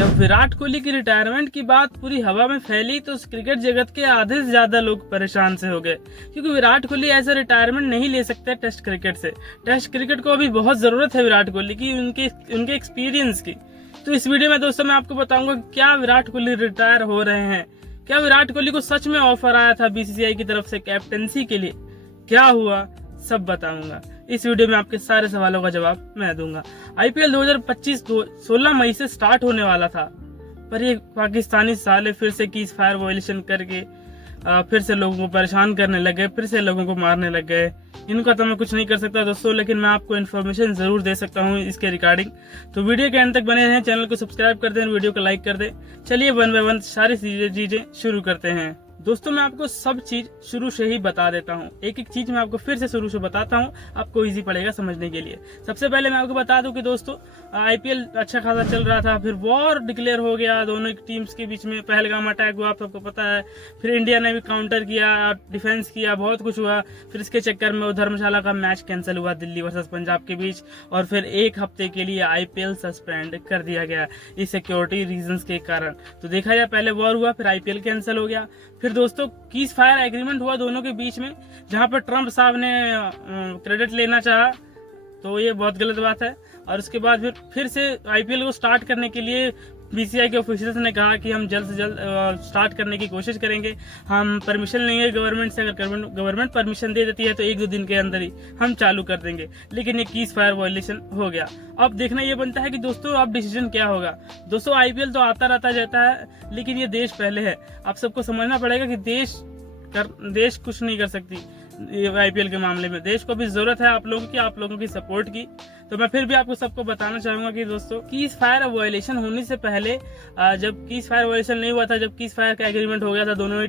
जब विराट कोहली की रिटायरमेंट की बात पूरी हवा में फैली तो क्रिकेट जगत के आधे से ज्यादा लोग परेशान से हो गए, क्योंकि विराट कोहली ऐसा रिटायरमेंट नहीं ले सकते टेस्ट क्रिकेट से। टेस्ट क्रिकेट को अभी बहुत जरूरत है विराट कोहली की, उनके एक्सपीरियंस की। तो इस वीडियो में दोस्तों मैं आपको बताऊंगा क्या विराट कोहली रिटायर हो रहे हैं, क्या विराट कोहली को सच में ऑफर आया था बीसीसीआई की तरफ से कैप्टनसी के लिए, क्या हुआ सब बताऊंगा। इस वीडियो में आपके सारे सवालों का जवाब मैं दूंगा। आईपीएल 2025 16 मई से स्टार्ट होने वाला था, पर ये पाकिस्तानी साले फिर से कीज फायर वायलेशन करके फिर से लोगों को परेशान करने लगे, फिर से लोगों को मारने लग गए। इनका तो मैं कुछ नहीं कर सकता दोस्तों, लेकिन मैं आपको इन्फॉर्मेशन जरूर दे सकता हूँ इसके रिगार्डिंग। तो वीडियो के अंत तक बने रहें, चैनल को सब्सक्राइब कर दें, वीडियो को लाइक कर दें। चलिए वन बाय वन सारी चीजें शुरू करते हैं। दोस्तों मैं आपको सब चीज शुरू से ही बता देता हूँ, एक एक चीज मैं आपको फिर से शुरू से बताता हूँ, आपको इजी पड़ेगा समझने के लिए। सबसे पहले मैं आपको बता दूं कि दोस्तों आईपीएल अच्छा खासा चल रहा था, फिर वॉर डिक्लेयर हो गया दोनों टीम्स के बीच में। पहलगाम अटैक हुआ, आप सबको पता है। फिर इंडिया ने भी काउंटर किया, डिफेंस किया, बहुत कुछ हुआ। फिर इसके चक्कर में धर्मशाला का मैच कैंसिल हुआ दिल्ली वर्सेस पंजाब के बीच, और फिर एक हफ्ते के लिए आईपीएल सस्पेंड कर दिया गया इस सिक्योरिटी रीजंस के कारण। तो देखा जाए पहले वॉर हुआ, फिर आईपीएल कैंसिल हो गया। फिर दोस्तों कीज फायर एग्रीमेंट हुआ दोनों के बीच में, जहां पर ट्रम्प साहब ने क्रेडिट लेना चाहा, तो ये बहुत गलत बात है। और उसके बाद फिर से आईपीएल को स्टार्ट करने के लिए बीसीसीआई के ऑफिसर्स ने कहा कि हम जल्द से जल्द स्टार्ट करने की कोशिश करेंगे, हम परमिशन लेंगे गवर्नमेंट से। अगर गवर्नमेंट परमिशन दे देती है तो 1-2 दिन के अंदर ही हम चालू कर देंगे। लेकिन ये कीज फायर वायलेशन हो गया। अब देखना ये बनता है कि दोस्तों अब डिसीजन क्या होगा। दोस्तों आईपीएल तो आता रहता जाता है, लेकिन ये देश पहले है। आप सबको समझना पड़ेगा कि देश कुछ नहीं कर सकती आईपीएल के मामले में। देश को भी जरूरत है आप लोगों की सपोर्ट की। तो मैं फिर भी आपको सबको बताना चाहूंगा कि दोस्तों कीज फायर वायलेशन होने से पहले, जब कीज फायर वायलेशन नहीं हुआ था, जब कीज फायर का एग्रीमेंट हो गया था दोनों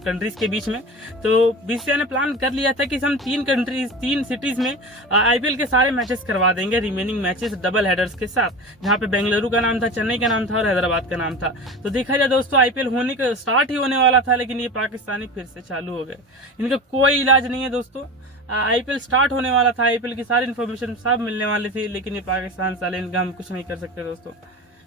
कंट्रीज के बीच में, तो बीसीसीआई ने प्लान कर लिया था कि हम 3 सिटीज में आईपीएल के सारे मैचेस करवा देंगे, रिमेनिंग मैचेस डबल हेडर्स के साथ, जहां पे बेंगलुरु का नाम था, चेन्नई का नाम था और हैदराबाद का नाम था। तो देखा जाए दोस्तों आईपीएल होने का स्टार्ट ही होने वाला था, लेकिन ये पाकिस्तानी फिर से चालू हो गए। इनका कोई इलाज नहीं है दोस्तों। आईपीएल स्टार्ट होने वाला था, आईपीएल की सारी इन्फॉर्मेशन सब मिलने वाली थी, लेकिन ये पाकिस्तान साले, इनका हम कुछ नहीं कर सकते दोस्तों।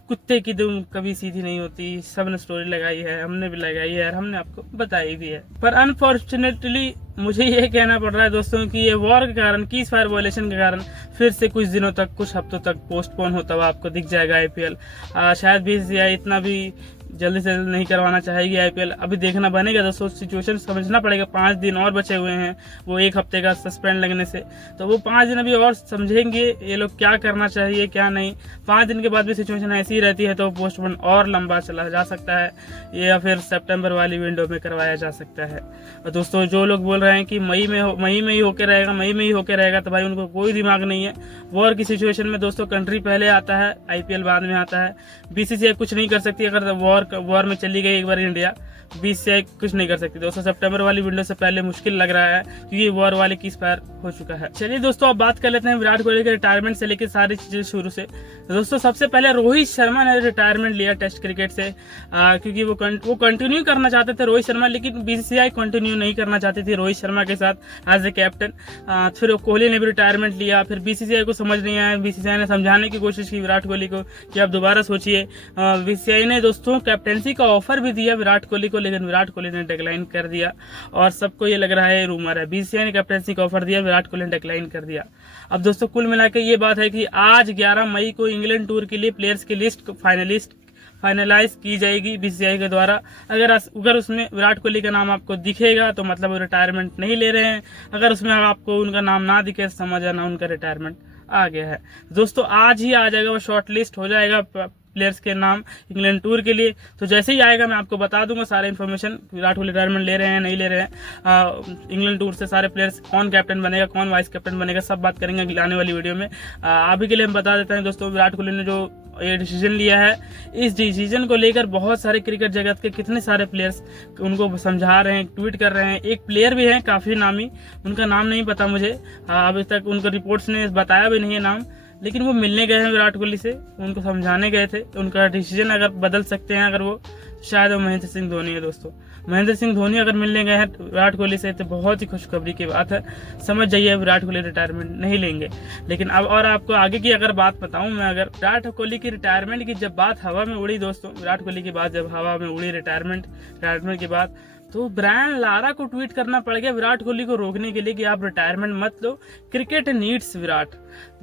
कुत्ते की दुम कभी सीधी नहीं होती, सबने स्टोरी लगाई है, हमने भी लगाई है और हमने आपको बताई भी है। पर अनफॉर्चुनेटली मुझे ये कहना पड़ रहा है दोस्तों कि ये वॉर के कारण, कीज फायर वायलेशन के कारण फिर से कुछ दिनों तक, कुछ हफ्तों तक पोस्टपोन होता हुआ आपको दिख जाएगा आईपीएल। शायद बीसीसीआई इतना भी जल्दी से जल्दी नहीं करवाना चाहेगी आईपीएल, अभी देखना बनेगा दोस्तों। सिचुएशन समझना पड़ेगा, 5 दिन और बचे हुए हैं वो 1 हफ्ते का सस्पेंड लगने से, तो वो 5 दिन अभी और समझेंगे ये लोग क्या करना चाहिए क्या नहीं। 5 दिन के बाद भी सिचुएशन ऐसी ही रहती है तो पोस्टपोन और लंबा चला जा सकता है, या फिर सितंबर वाली विंडो में करवाया जा सकता है। और दोस्तों जो लोग बोल रहे हैं कि मई में ही होके रहेगा, तो भाई उनको कोई दिमाग नहीं है। वॉर की सिचुएशन में दोस्तों कंट्री पहले आता है, आईपीएल बाद में आता है। बीसीसीआई कुछ नहीं कर सकती, अगर वॉर में चली गई एक बार इंडिया, बीसीसीआई कुछ नहीं कर सकती दोस्तों। सितंबर वाली विंडो से पहले मुश्किल लग रहा है, क्योंकि वॉर वाली कीज फायर हो चुका है। चलिए दोस्तों अब बात कर लेते हैं विराट कोहली के रिटायरमेंट से लेकर सारी चीजें शुरू से। दोस्तों सबसे पहले रोहित शर्मा ने रिटायरमेंट लिया टेस्ट क्रिकेट से, क्योंकि वो कंटिन्यू करना चाहते थे रोहित शर्मा, लेकिन बीसीसीआई कंटिन्यू नहीं करना चाहती थी रोहित शर्मा के साथ एज ए कैप्टन। फिर कोहली ने भी रिटायरमेंट लिया, फिर बीसीसीआई को समझ नहीं आया, बीसीसीआई ने समझाने की कोशिश की विराट कोहली को कि आप दोबारा सोचिए। बीसीसीआई ने दोस्तों कैप्टनसी का ऑफर भी दिया विराट कोहली को, लेकिन विराट कोहली ने डिक्लाइन कर दिया। और सबको ये लग रहा है, रूमर है, बीसीसीआई ने कैप्टनसी का ऑफर दिया, विराट कोहली ने डिक्लाइन कर दिया। अब दोस्तों कुल मिलाकर ये बात है कि आज 11 मई को इंग्लैंड टूर के लिए प्लेयर्स की लिस्ट फाइनलाइज की जाएगी बीसीसीआई के द्वारा। अगर उसमें विराट कोहली का नाम आपको दिखेगा तो मतलब वो रिटायरमेंट नहीं ले रहे हैं, अगर उसमें आपको उनका नाम ना दिखे समझ आना उनका रिटायरमेंट आ गया है। दोस्तों आज ही आ जाएगा, वो शॉर्ट लिस्ट हो जाएगा प्लेयर्स के नाम इंग्लैंड टूर के लिए। तो जैसे ही आएगा मैं आपको बता दूंगा सारे इन्फॉर्मेशन, विराट कोहली रिटायरमेंट ले रहे हैं नहीं ले रहे हैं, इंग्लैंड टूर से सारे प्लेयर्स, कौन कैप्टन बनेगा कौन वाइस कैप्टन बनेगा, सब बात करेंगे आने वाली वीडियो में। अभी के लिए हम बता देते हैं दोस्तों विराट कोहली ने जो ये डिसीजन लिया है, इस डिसीजन को लेकर बहुत सारे क्रिकेट जगत के कितने सारे प्लेयर्स उनको समझा रहे हैं, ट्वीट कर रहे हैं। एक प्लेयर भी है काफी नामी, उनका नाम नहीं पता मुझे, अभी तक उनको रिपोर्ट्स ने बताया भी नहीं है नाम, लेकिन वो मिलने गए हैं विराट कोहली से, उनको समझाने गए थे। तो उनका डिसीजन अगर बदल सकते हैं अगर वो, शायद वो महेंद्र सिंह धोनी है दोस्तों। महेंद्र सिंह धोनी अगर मिलने गए हैं विराट कोहली से तो बहुत ही खुशखबरी की बात है, समझ जाइए विराट कोहली रिटायरमेंट नहीं लेंगे। लेकिन अब और आपको आगे की अगर बात बताऊं मैं, अगर विराट कोहली की रिटायरमेंट की जब बात हवा में उड़ी दोस्तों, विराट कोहली की बात जब हवा में उड़ी रिटायरमेंट की बात, तो ब्रायन लारा को ट्वीट करना पड़ गया विराट कोहली को रोकने के लिए कि आप रिटायरमेंट मत लो, क्रिकेट नीड्स विराट।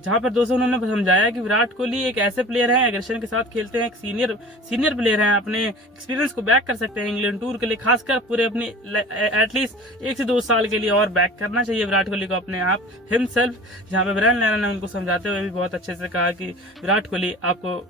जहां पर दोस्तों उन्होंने समझाया कि विराट कोहली एक ऐसे प्लेयर हैं, एग्रेशन के साथ खेलते हैं, एक सीनियर प्लेयर हैं, अपने एक्सपीरियंस को बैक कर सकते हैं इंग्लैंड टूर के लिए, खासकर पूरे अपनी एटलीस्ट 1 से 2 साल के लिए और बैक करना चाहिए विराट कोहली को अपने आप हिमसेल्फ। जहाँ पे ब्रायन लारा ने उनको समझाते हुए भी बहुत अच्छे से कहा कि विराट कोहली आपको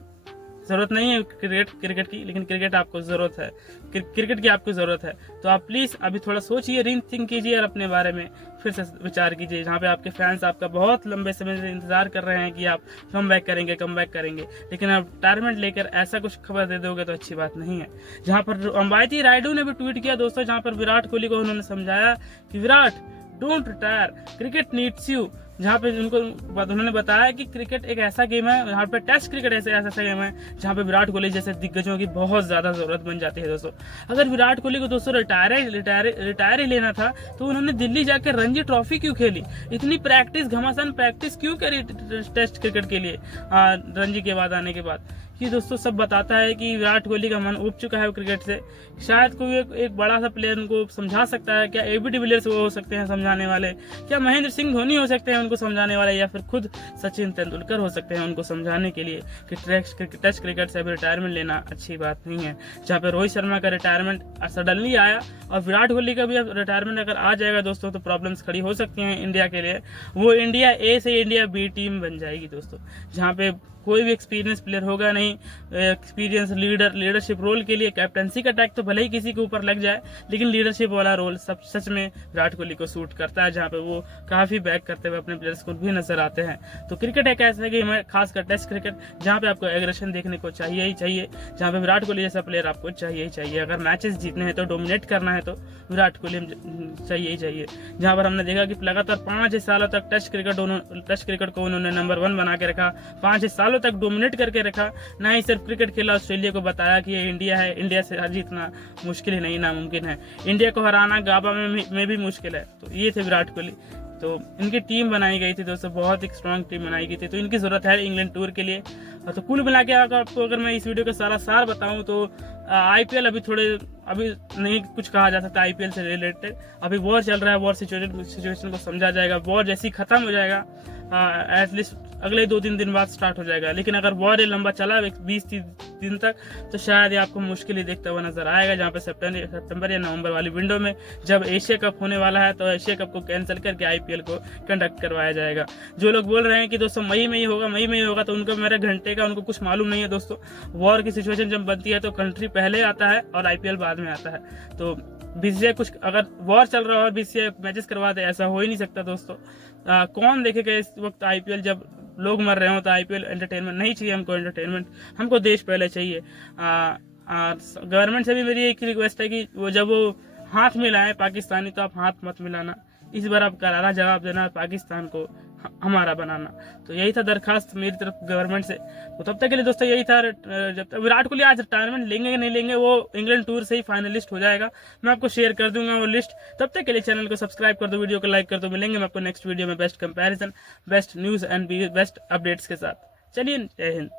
जरूरत नहीं है क्रिकेट की, लेकिन क्रिकेट आपको जरूरत है, क्रिकेट की आपको जरूरत है। तो आप प्लीज अभी थोड़ा सोचिए, रीथिंक कीजिए और अपने बारे में फिर से विचार कीजिए। जहाँ पे आपके फैंस आपका बहुत लंबे समय से इंतजार कर रहे हैं कि आप कम बैक करेंगे, लेकिन आप रिटायरमेंट लेकर ऐसा कुछ खबर दे दोगे तो अच्छी बात नहीं है। जहाँ पर अंबाती रायडू ने भी ट्वीट किया दोस्तों, जहाँ पर विराट कोहली को उन्होंने समझाया कि Virat don't retire, cricket needs you. जहाँ पे उन्होंने बताया कि क्रिकेट एक ऐसा गेम है, यहाँ पे टेस्ट क्रिकेट ऐसा गेम है जहाँ पे विराट कोहली जैसे दिग्गजों की बहुत ज्यादा जरूरत बन जाती है दोस्तों। अगर विराट कोहली को दोस्तों रिटायर ही लेना था तो उन्होंने दिल्ली जाकर रणजी ट्रॉफी क्यों खेली, इतनी प्रैक्टिस घमासान प्रैक्टिस क्यों करी टेस्ट क्रिकेट के लिए रणजी के बाद आने के बाद। ये दोस्तों सब बताता है कि विराट कोहली का मन उब चुका है क्रिकेट से। शायद कोई एक बड़ा सा प्लेयर उनको समझा सकता है, क्या एबी डिविलियर्स वो हो सकते हैं समझाने वाले, क्या महेंद्र सिंह धोनी हो सकते हैं उनको समझाने वाले, या फिर खुद सचिन तेंदुलकर हो सकते हैं उनको समझाने के लिए कि टेस्ट क्रिकेट से अभी रिटायरमेंट लेना अच्छी बात नहीं है। जहाँ पे रोहित शर्मा का रिटायरमेंट सडनली आया और विराट कोहली का भी अब रिटायरमेंट अगर आ जाएगा दोस्तों तो प्रॉब्लम्स खड़ी हो सकती हैं इंडिया के लिए। वो इंडिया ए से इंडिया बी टीम बन जाएगी दोस्तों, जहाँ पे कोई भी एक्सपीरियंस प्लेयर होगा नहीं। एक्सपीरियंस लीडरशिप रोल के लिए कैप्टनसी का टैग तो भले ही किसी के ऊपर लग जाए, लेकिन लीडरशिप वाला रोल सब सच में विराट कोहली को सूट करता है, जहाँ पे वो काफी बैक करते हुए अपने प्लेयर्स को भी नजर आते हैं। तो क्रिकेट एक ऐसा गेम है, खासकर टेस्ट क्रिकेट, जहाँ पे आपको एग्रेशन देखने को चाहिए ही चाहिए, जहाँ पे विराट कोहली जैसा प्लेयर आपको चाहिए ही चाहिए। अगर मैचेस जीतने हैं तो डोमिनेट करना है तो विराट कोहली चाहिए ही चाहिए। जहाँ पर हमने देखा कि लगातार 5 सालों तक टेस्ट क्रिकेट को उन्होंने नंबर 1 बना के रखा, 5 सालों तक डोमिनेट करके रखा। ना ही सिर्फ क्रिकेट खेला, ऑस्ट्रेलिया को बताया कि ये इंडिया है, इंडिया से जीतना मुश्किल ही नहीं नामुमकिन है, इंडिया को हराना गाबा में भी मुश्किल है। तो ये थे विराट कोहली। तो इनकी टीम बनाई गई थी दोस्तों, बहुत ही स्ट्रांग टीम बनाई गई थी, तो इनकी जरूरत है इंग्लैंड टूर के लिए। तो कुल मिला के आपको अगर मैं इस वीडियो का सारा सार बताऊं तो आईपीएल अभी नहीं कुछ कहा जा सकता आईपीएल से रिलेटेड। अभी वॉर चल रहा है, वॉर सिचुएशन को समझा जाएगा, वॉर जैसी खत्म हो जाएगा एटलीस्ट अगले 2-3 दिन बाद स्टार्ट हो जाएगा। लेकिन अगर वॉर लंबा चला 20-30 दिन तक तो शायद ये आपको मुश्किल ही देखता हुआ नजर आएगा। जहाँ पे सितंबर या नवंबर वाली विंडो में जब एशिया कप होने वाला है तो एशिया कप को कैंसिल करके आईपीएल को कंडक्ट करवाया जाएगा। जो लोग बोल रहे हैं कि दोस्तों मई में ही होगा तो उनको मेरे घंटे का उनको कुछ मालूम नहीं है दोस्तों। वॉर की सिचुएशन जब बनती है तो कंट्री पहले आता है और आईपीएल बाद में आता है। तो बीसीसीआई कुछ अगर वॉर चल रहा है और बीसीसीआई मैचेस करवा दे, ऐसा हो ही नहीं सकता दोस्तों। कौन देखेगा इस वक्त आईपीएल जब लोग मर रहे हो? तो आईपीएल एंटरटेनमेंट नहीं चाहिए हमको, एंटरटेनमेंट हमको देश पहले चाहिए। गवर्नमेंट से भी मेरी एक रिक्वेस्ट है कि वो जब वो हाथ मिलाएं पाकिस्तानी तो आप हाथ मत मिलाना, इस बार आप करारा जवाब देना पाकिस्तान को हमारा बनाना। तो यही था दरखास्त मेरी तरफ गवर्नमेंट से। तो तब तक के लिए दोस्तों यही था। जब तक विराट कोहली आज रिटायरमेंट लेंगे नहीं लेंगे वो इंग्लैंड टूर से ही फाइनलिस्ट हो जाएगा, मैं आपको शेयर कर दूंगा वो लिस्ट। तब तक के लिए चैनल को सब्सक्राइब कर दो, वीडियो को लाइक कर दो। मिलेंगे मैं आपको नेक्स्ट वीडियो में best comparison, best news and best updates के साथ। चलिए, जय हिंद।